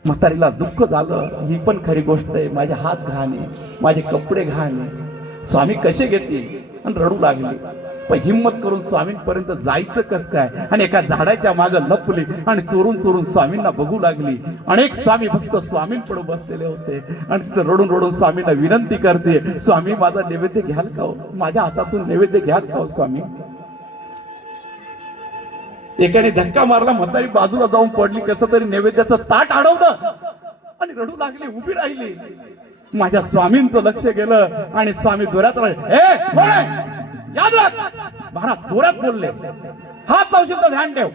म्हातारीला दुःख झालं. ही पण खरी गोष्ट आहे, माझे हात घाणे, माझे कपडे घाणे. स्वामी कसे घेतील आणि रडू लागले. पण हिम्मत करून स्वामींपर्यंत जायचं कस काय, आणि एका झाडाच्या मागे लपली आणि चोरून चोरून स्वामींना बघू लागली. अनेक स्वामी भक्त स्वामींपुढे बसलेले होते आणि तिथं रडून रडून स्वामींना विनंती करते, स्वामी माझा नैवेद्य घ्याल का हो? माझ्या हातातून नैवेद्य घ्याल का हो स्वामी? एकाने धक्का मारला, म्हातारी बाजूला जाऊन पडली, कसं तरी नैवेद्याचं ताट अडवलं आणि रडू लागली, उभी राहिली. माझ्या स्वामींचं लक्ष गेलं आणि स्वामी जोरात राहिले, ए कोण आहे? याद राख. महाराज जोरात बोलले, हात लावशील तर ध्यान ठेव.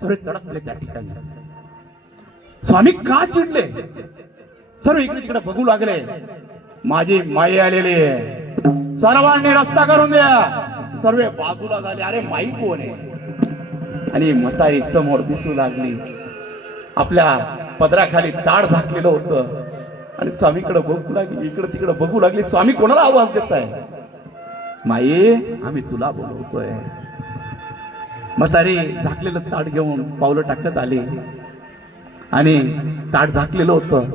सर्व तडकले त्या ठिकाणी. स्वामी का चिडले? सर्व इकडे तिकडे बघू लागले. माझी माई आलेली आहे, सर्वांनी रस्ता करून द्या. सर्व बाजूला झाले. अरे माई कोण आहे? आणि म्हातारी समोर दिसू लागली. आपल्या पदराखाली ताड झाकलेलं होतं आणि स्वामीकडे बघू लागली, इकडे तिकडे बघू लागली. स्वामी कोणाला आवाज देताय? माई, आम्ही तुला बोलवतोय. म्हातारी झाकलेलं ताट घेऊन पावलं टाकत आली आणि ताट झाकलेलं होतं.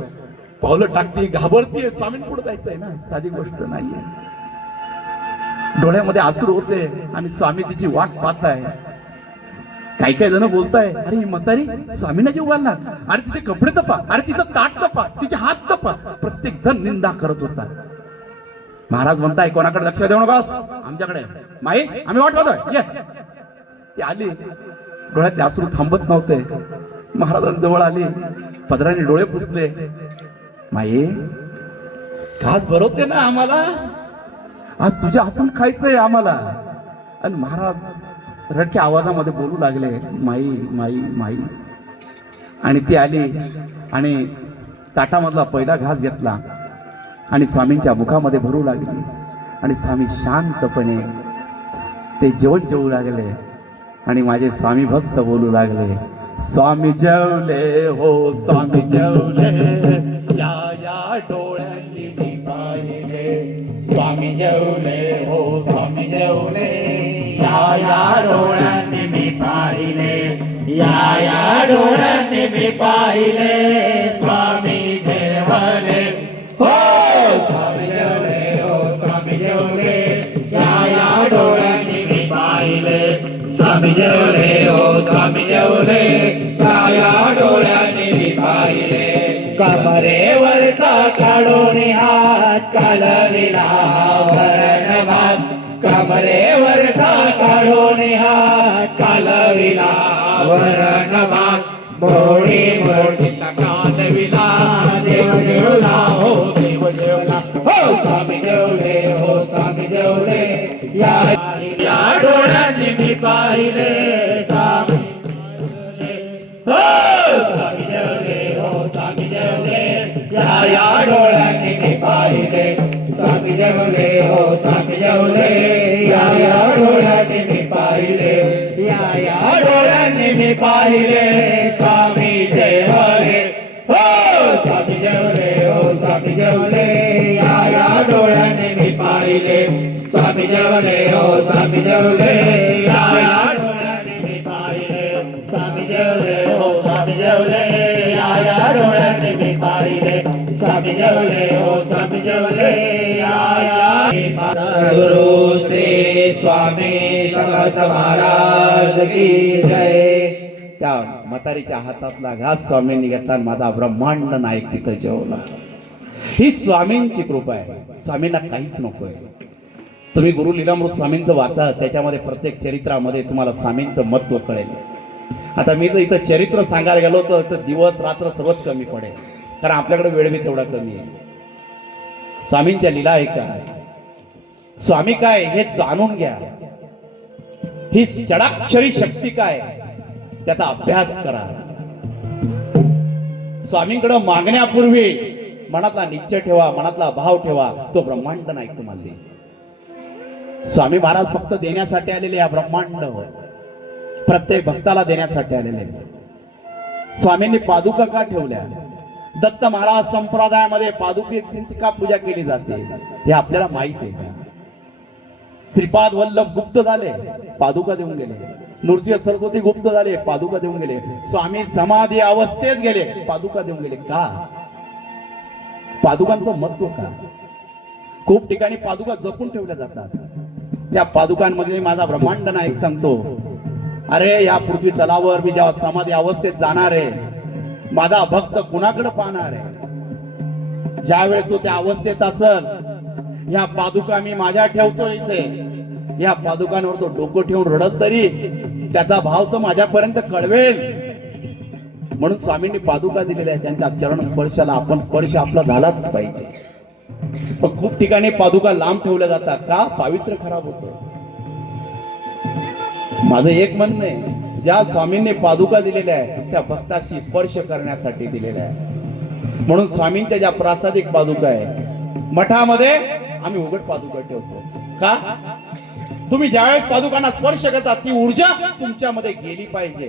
पावलं टाकते, घाबरतीये. स्वामींपुढे जायचंय ना, साधी गोष्ट नाहीये. डोळ्यामध्ये आसरू होते आणि स्वामी तिची वाट पाहताय. काही काही जण बोलताय, अरे ही म्हातारी स्वामींना जीव घालणार, अरे तिचे कपडे तपा, अरे तिचं ताट तपा, तिचे हात तपा. प्रत्येक जण निंदा करत होता. महाराज म्हणताय, कोणाकडे लक्ष देऊ नकोस, आमच्याकडे. माई, आम्ही वाट पाहतोय, ये. ती आली, डोळ्यातले अश्रू थांबत नव्हते. महाराजांजवळ आली, पदराने डोळे पुसले. माई, खास भरवते ना आम्हाला, आज तुझ्या हातून खायचंय आम्हाला. आणि महाराज रडक्या आवाजामध्ये बोलू लागले, माई माई माई. आणि ती आली आणि ताटामधला पहिला घास घेतला आणि स्वामींच्या मुखामध्ये भरू लागली. आणि स्वामी शांतपणे ते जेवण जेवू लागले. आणि माझे स्वामी भक्त बोलू लागले, स्वामी जेवले हो, स्वामी जेवले, या या डोळ्यांनी मी पाहिले. स्वामी जेवले हो, स्वामी जेवले, या या डोळ्यांनी मी पाहिले, या या डोळ्यांनी मी पाहिले. स्वामी जेवले हो, स्वामी जेवले हो, स्वामी जेवले, या या डोळ्यांनी मी पाहिले. स्वामी जेवले हो, स्वामी जेवले, या या डोळ्यांनी मी पाहिले. कमरेवरचा काढून हात कालविला वरणभात. कमरेवरचा काढून हात कालविला वरणभात. मोडी मोडी कालविला, देव जेवला हो, देव जेवला हो. स्वामी जेवले हो, स्वामी जेवले, या डोळ्यांनी मी पाहिले. स्वामी हो, स्वामी जेवले हो, स्वामी जेवले, या डोळ्यांनी मी पाहिले. स्वामी जेवले हो, स्वामी जेवले, या डोळ्यांनी मी पाहिले, या डोळ्यांनी मी पाहिले. स्वामी जेवले हो, स्वामी जेवले हो, स्वामी जेवले, या डोळ्यांनी मी पाहिले. स्वामी जेवले हो, स्वामी जेवले, या डोळ्यांनी मी पाहिले. स्वामी जेवले हो, स्वामी जेवले, या डोळ्यांनी मी पाहिले. स्वामी जेवले हो, स्वामी जेवले, गुरु श्री स्वामी समर्थ महाराज की जय. त्या म्हातारीच्या हातातला घास स्वामींनी घेतला, माझा ब्रह्मांड नायक तिथं जेवला. ही स्वामींची कृपा आहे. स्वामींना काहीच नकोय. तुम्ही गुरु लीलामृत स्वामींचं वाचा, त्याच्यामध्ये प्रत्येक चरित्रामध्ये तुम्हाला स्वामींचं महत्व कळेल. आता मी जर इथं चरित्र सांगायला गेलो तर दिवस रात्र सर्वच कमी पडेल, कारण आपल्याकडे वेळ बी तेवढा कमी आहे. स्वामींच्या लीला ऐका, स्वामी काय हे जाणून घ्या. ही षडाक्षरी शक्ती काय त्याचा अभ्यास करा. स्वामींकडे मागण्यापूर्वी मनातला निश्चय ठेवा, मनातला भाव ठेवा, तो ब्रह्मांड नाही तुम्हाला देईल. स्वामी महाराज फक्त देण्यासाठी आलेले, या ब्रह्मांड प्रत्येक भक्ताला देण्यासाठी आलेले. स्वामींनी पादुका का ठेवल्या? दत्त महाराज संप्रदायामध्ये पादुकेची का पूजा केली जाते हे आपल्याला माहित आहे का? श्रीपाद वल्लभ गुप्त झाले, पादुका देऊन गेले. नृसिंह सरस्वती गुप्त झाले, पादुका देऊन गेले. स्वामी समाधी अवस्थेत गेले, पादुका देऊन गेले. का? पादुकांचं महत्व का? खूप ठिकाणी पादुका जपून ठेवल्या जातात. त्या पादुकांमध्ये माझा ब्रह्मांड नायक सांगतो, अरे या पृथ्वी तलावर मी जेव्हा समाधी अवस्थेत जाणार आहे, माझा भक्त कुणाकडे पाहणार आहे? ज्या वेळेस तो त्या अवस्थेत असल, ह्या पादुका मी माझ्या ठेवतो इथे, या पादुकांवर तो डोकं ठेवून रडत तरी त्याचा भाव तर माझ्यापर्यंत कळवेल. म्हणून स्वामींनी पादुका दिलेल्या आहेत, त्यांच्या चरण स्पर्शाला आपण स्पर्श आपला झालाच पाहिजे. पण खूप ठिकाणी पादुका लांब ठेवल्या जातात का? पावित्र्य खराब होतं. माझं एक म्हणणं आहे, ज्या स्वामींनी पादुका दिलेल्या आहेत त्या भक्ताशी स्पर्श करण्यासाठी दिलेल्या आहे. म्हणून स्वामींच्या ज्या प्रासादिक पादुका आहेत, मठामध्ये आम्ही उघड पादुका ठेवतो का? तुम्ही ज्यावेळेस पादुकांना स्पर्श करता ती ऊर्जा तुमच्यामध्ये गेली पाहिजे,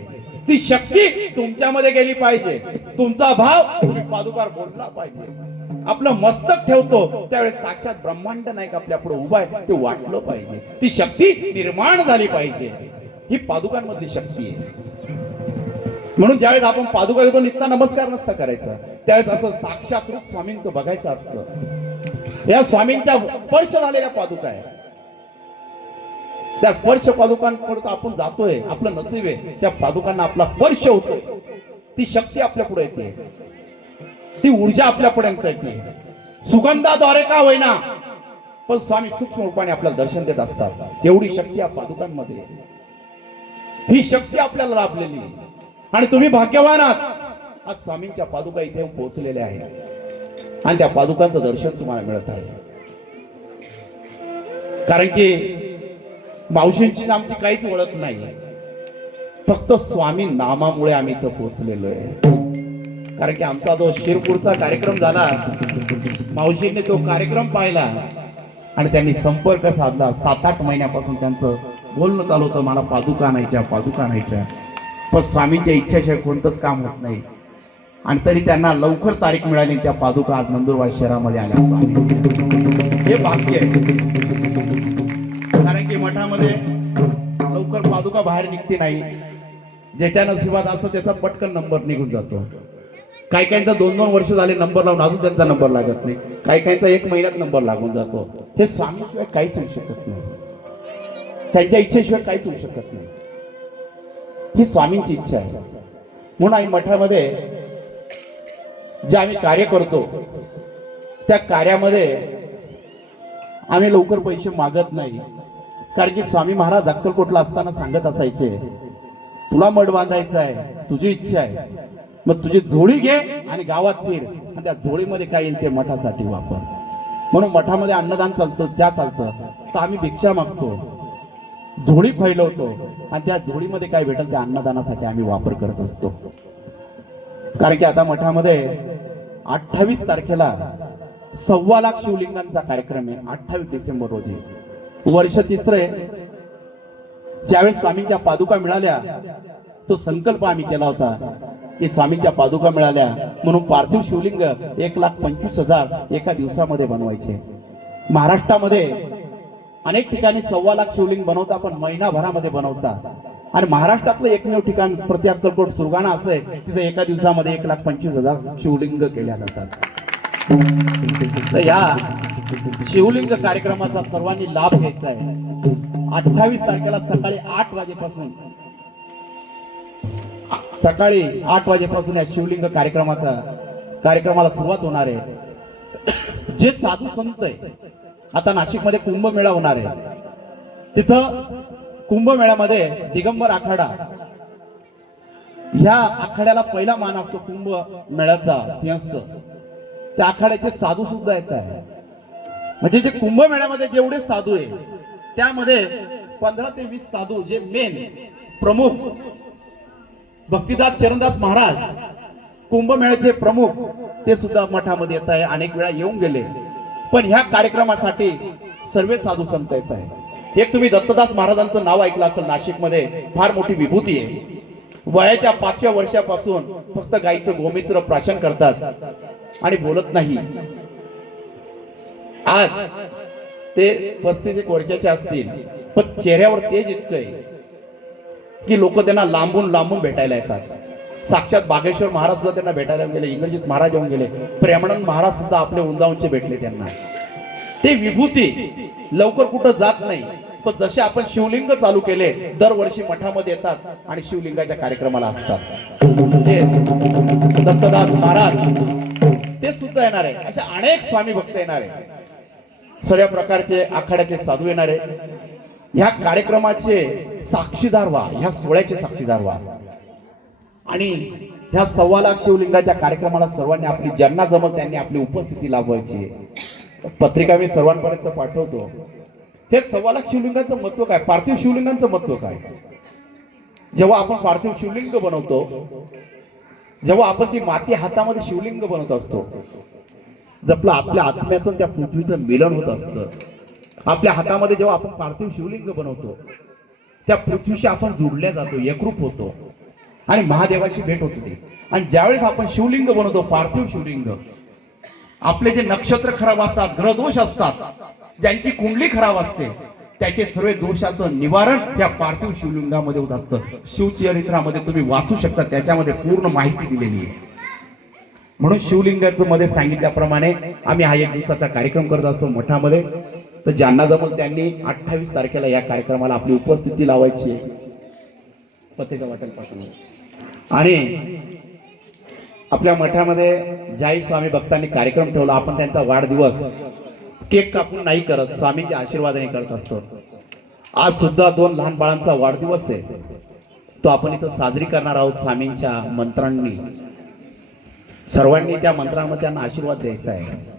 ती शक्ती तुमच्यामध्ये गेली पाहिजे, तुमचा भाव तुम्ही पादुकार बोलला पाहिजे. आपलं मस्तक ठेवतो त्यावेळेस साक्षात ब्रह्मांड नायक आपल्या पुढे उभा आहे ते वाटलं पाहिजे, ती शक्ती निर्माण झाली पाहिजे. ही पादुकांमधली शक्ती आहे. म्हणून ज्यावेळेस आपण पादुका घेतो नुसता नमस्कार नसता करायचा, त्यावेळेस असं साक्षात रूप स्वामींचं बघायचं असतं. या स्वामींच्या स्पर्श झालेल्या पादुका आहे, त्या स्पर्श पादुकांपर्यंत आपण जातोय, आपलं नसीब आहे त्या पादुकांना आपला स्पर्श होतोय, ती शक्ती आपल्या पुढे येते, ती ऊर्जा आपल्यापर्यंत येते. सुगंधाद्वारे का होईना पण स्वामी सूक्ष्म रूपाने आपल्याला दर्शन देत असतात. एवढी शक्ती या पादुकांमध्ये आहे. ही शक्ती आपल्याला लाभलेली आहे. आणि तुम्ही भाग्यवान आहात, आज स्वामींच्या पादुका इथे पोहोचलेल्या आहेत आणि त्या पादुकांचं दर्शन तुम्हाला मिळत आहे. कारण की मावशींची आमची काहीच ओळख नाही, फक्त स्वामी नामामुळे आम्ही इथं पोहोचलेलो आहे. कारण की आमचा जो शिरपूरचा कार्यक्रम झाला, मावशींनी तो कार्यक्रम पाहिला आणि त्यांनी संपर्क साधला. 7-8 महिन्यापासून त्यांचं बोलणं चालू होतं, मला पादुका आणायच्या, पादुका आणायच्या. पण स्वामींच्या इच्छाशिवाय कोणतंच काम होत नाही. आणि तरी त्यांना लवकर तारीख मिळाली, त्या पादुका आज नंदुरबार शहरामध्ये आल्या. स्वामी हे भाग्य आहे. कारण की मठामध्ये लवकर पादुका बाहेर निघते नाही. ज्याच्या नशिबात असतं त्याचा पटकन नंबर निघून जातो. काही काहींचा 2-2 वर्ष झाले नंबर लावून अजून त्यांचा नंबर लागत नाही. काही काहींचा 1 महिन्यात नंबर लागून जातो. हे स्वामीशिवाय काहीच होऊ शकत नाही, त्यांच्या इच्छेशिवाय काहीच होऊ शकत नाही. ही स्वामींची इच्छा आहे. म्हणून आम्ही मठामध्ये जे आम्ही कार्य करतो त्या कार्यामध्ये आम्ही लवकर पैसे मागत नाही. कारण की स्वामी महाराज अक्कलकोटला असताना सांगत असायचे, तुला मठ बांधायचा आहे, तुझी इच्छा आहे, मग तुझी झोळी घे आणि गावात फिर आणि त्या झोळीमध्ये काय येईल ते मठासाठी वापर. म्हणून मठामध्ये अन्नदान चालतं, त्या चालतं, तर आम्ही भिक्षा मागतो, झोळी फैलवतो आणि त्या झोळीमध्ये काय भेटेल त्या अन्नदानासाठी आम्ही वापर करत असतो. कारण की आता मठामध्ये 28 तारखेला 1.25 लाख शिवलिंगांचा कार्यक्रम आहे. 28 डिसेंबर रोजी वर्ष 3रे ज्यावेळेस स्वामींच्या पादुका मिळाल्या, तो संकल्प आम्ही केला होता की स्वामींच्या पादुका मिळाल्या म्हणून पार्थिव शिवलिंग 1,25,000 एका दिवसामध्ये बनवायचे. महाराष्ट्रामध्ये अनेक ठिकाणी 1.25 लाख शिवलिंग बनवता, पण महिनाभरामध्ये बनवता. आणि महाराष्ट्रातलं एकमेव ठिकाण प्रति अक्कलकोट सुरगाणा असं आहे, तिथे एका दिवसामध्ये 1,25,000 शिवलिंग केल्या जातात. तर या शिवलिंग कार्यक्रमाचा सर्वांनी लाभ घ्यायचा आहे. 28 तारखेला सकाळी 8 वाजेपासून या शिवलिंग कार्यक्रमाला सुरुवात होणार आहे. जे साधू संत आहे, आता नाशिकमध्ये कुंभमेळा होणार आहे, तिथं कुंभमेळ्यामध्ये दिगंबर आखाडा, ह्या आखाड्याला पहिला मान असतो कुंभमेळ्याचा सिंहस्थ. त्या आखाड्याचे साधू सुद्धा येत आहे. म्हणजे जे कुंभमेळ्यामध्ये जेवढे साधू आहे त्यामध्ये 15 ते 20 साधू जे मेन प्रमुख, भक्तिदास चरणदास महाराज कुंभमेळ्याचे प्रमुख, ते सुद्धा मठामध्ये येत आहे. अनेक वेळा येऊन गेले, पण ह्या कार्यक्रमासाठी सर्व साधू संत येत आहे. एक तुम्ही दत्तदास महाराजांचं नाव ऐकलं असेल, नाशिकमध्ये फार मोठी विभूती आहे. वयाच्या 5व्या वर्षापासून फक्त गाईचं गोमित्र प्राशन करतात आणि बोलत नाही. आज ते 35 वर्षाचे असतील, पण चेहऱ्यावर तेज इतकं आहे की लोक त्यांना लांबून लांबून भेटायला येतात. साक्षात बागेश्वर महाराज सुद्धा त्यांना भेटायला गेले, इंद्रजित महाराज येऊन गेले, प्रेमानंद महाराज सुद्धा आपले उंदावूनचे भेटले त्यांना. ते विभूती लवकर कुठं जात नाही, पण जसे आपण शिवलिंग चालू केले दरवर्षी मठामध्ये येतात आणि शिवलिंगाच्या कार्यक्रमाला असतात. म्हणजे दत्तदास महाराज ते सुद्धा येणार आहे, अशा अनेक स्वामी भक्त येणार आहे, सगळ्या प्रकारचे आखाड्याचे साधू येणार आहे. ह्या कार्यक्रमाचे साक्षीदार व्हा, ह्या सोहळ्याचे साक्षीदार व्हा. आणि ह्या 1.25 लाख शिवलिंगाच्या कार्यक्रमाला सर्वांनी आपली, ज्यांना जमल त्यांनी आपली उपस्थिती लाभवायची. पत्रिका मी सर्वांपर्यंत पाठवतो. हे 1.25 लाख शिवलिंगाचं महत्व काय, पार्थिव शिवलिंगांचं महत्व काय. जेव्हा आपण पार्थिव शिवलिंग बनवतो, जेव्हा आपण ती माती हातामध्ये शिवलिंग बनवत असतो, जपलं आपल्या आत्म्यातून त्या पृथ्वीचं मिलन होत असतं. आपल्या हातामध्ये जेव्हा आपण पार्थिव शिवलिंग बनवतो, त्या पृथ्वीशी आपण जोडल्या जातो, एकरूप होतो आणि महादेवाशी भेट होते. आणि ज्यावेळेस आपण शिवलिंग बनवतो, पार्थिव शिवलिंग, आपले जे नक्षत्र खराब असतात, ग्रहदोष असतात, ज्यांची कुंडली खराब असते, त्याचे सर्व दोषाचं निवारण या पार्थिव शिवलिंगामध्ये होत असतं. शिवचरित्रामध्ये तुम्ही वाचू शकता, त्याच्यामध्ये पूर्ण माहिती दिलेली आहे. म्हणून शिवलिंगाचं मध्ये सांगितल्याप्रमाणे आम्ही हा 1 दिवसाचा कार्यक्रम करत असतो मठामध्ये. तर ज्यांना जमल त्यांनी 28 तारखेला या कार्यक्रमाला आपली उपस्थिती लावायची आहे. पत्रिका वाटेल आणि आपल्या मठामध्ये ज्याही स्वामी भक्तांनी कार्यक्रम ठेवला, आपण त्यांचा वाढदिवस केक कापून नाही करत, स्वामींच्या आशीर्वादाने करत असतो. आज सुद्धा 2 लहान बाळांचा वाढदिवस आहे, तो आपण इथं साजरी करणार आहोत. स्वामींच्या मंत्रांनी सर्वांनी त्या मंत्रांमध्ये त्यांना आशीर्वाद द्यायचा आहे.